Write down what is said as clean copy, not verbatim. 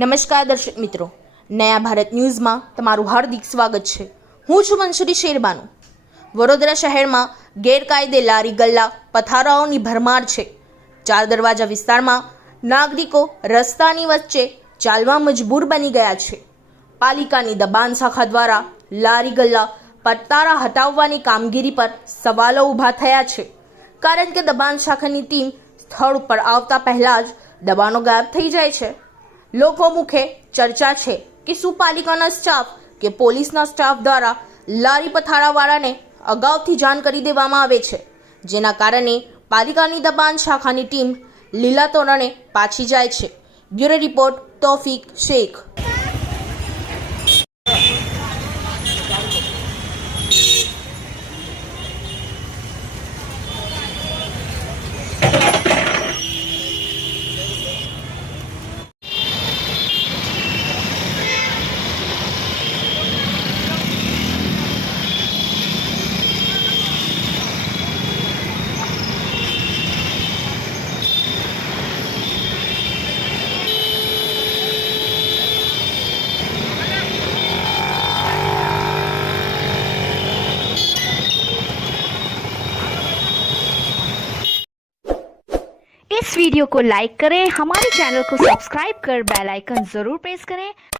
નમસ્કાર દર્શક મિત્રો, નયા ભારત ન્યૂઝમાં તમારું હાર્દિક સ્વાગત છે। હું છું મંસૂરી શેરબાનુ। વડોદરા શહેરમાં ગેરકાયદે લારી ગલ્લા પથારાઓની ભરમાર છે। ચાર દરવાજા વિસ્તારમાં નાગરિકો રસ્તાની વચ્ચે ચાલવા મજબૂર બની ગયા છે। પાલિકાની દબાણ શાખા દ્વારા લારી ગલ્લા પથારા હટાવવાની કામગીરી પર સવાલો ઊભા થયા છે, કારણ કે દબાણ શાખાની ટીમ સ્થળ ઉપર આવતા પહેલા જ દબાણો ગાયબ થઈ જાય છે। લોકો મુખે ચર્ચા છે કે શું પાલિકાના સ્ટાફ કે પોલીસના સ્ટાફ દ્વારા લારી પથારાવાળાને અગાઉથી જાણ કરી દેવામાં આવે છે, જેના કારણે પાલિકાની દબાણ શાખાની ટીમ લીલા તોરણે પાછી જાય છે। Bureau report Taufiq Shaikh. इस वीडियो को लाइक करें, हमारे चैनल को सब्सक्राइब कर बेल आइकन जरूर प्रेस करें